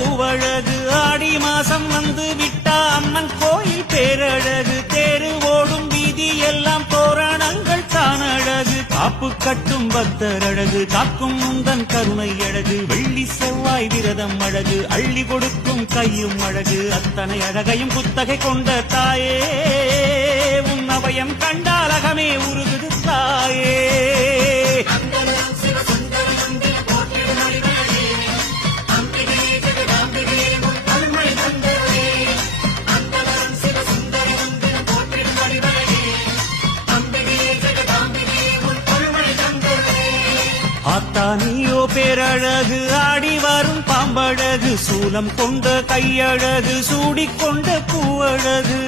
பூவழகு ஆடி மாசம் வந்து விட்டா அம்மன் கோயில் பேரழகு தேரு ஓடும் வீதி எல்லாம் தோரணங்கள் தானழகு காப்பு கட்டும் பக்தர் அழகு காக்கும் முந்தன் கருணை அழகு வெள்ளி செவ்வாய் விரதம் அழகு அள்ளி கொடுக்கும் கையும் அழகு அத்தனை அழகையும் புத்தகை கொண்ட தாயே உன் அபயம் கண்டாலகமே உருகுது தாயே ஆத்தானியோ பேரழகு ஆடி வரும் பாம்பழகு சூலம் கொண்ட கையழகு சூடிக்கொண்ட பூவழகு